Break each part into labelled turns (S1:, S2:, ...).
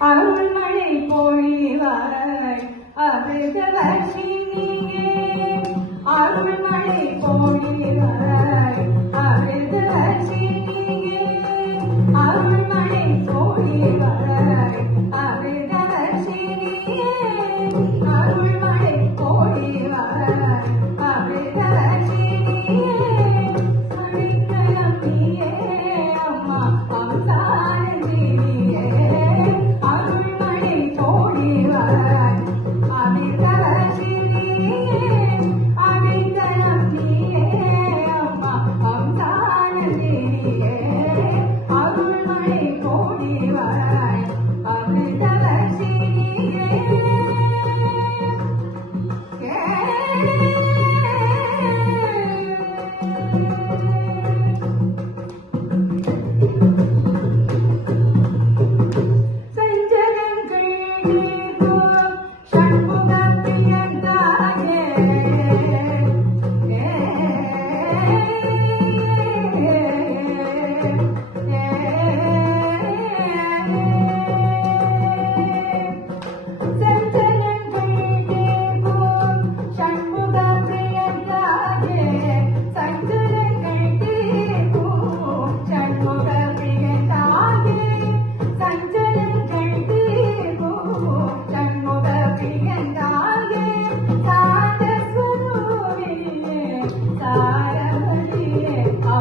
S1: அருள்மழை பொழிவாய் அமிர்தவர்ஷினியே அருள்மழை பொழி Hey.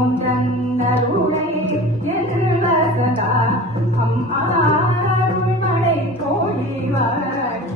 S1: உன் தன்னருளை எதிர்வசதா அம்மா அருள்மழை கோழிவார்